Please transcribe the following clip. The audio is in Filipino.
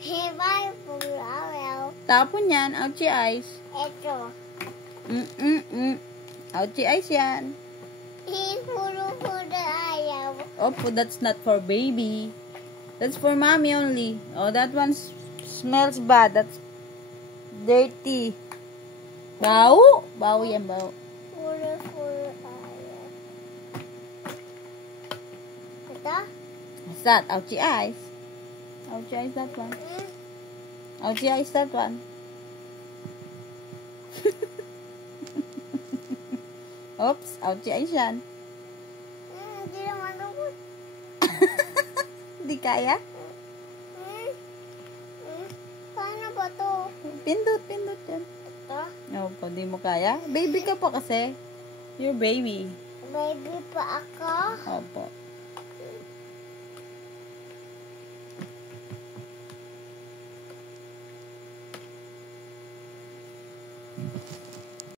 Hibay po ayaw. Tapon yan. Ouchie eyes. Ito. Ouchie eyes yan. Puro ayaw. Opo, that's not for baby. That's for mommy only. Oh, that one smells bad. That's dirty. Bau? Bau yan, bau. Puro ayaw. Ito? What's that? Ouchie eyes. Ouchie eyes, that one. Ouchie eyes, that one. Oops, ouchie eyes yan. Hindi naman ako. Hindi kaya? Paano ba to? Pindot yan. Ito? Opo, di mo kaya? Baby ka pa kasi. You're baby. Baby pa ako? Opo.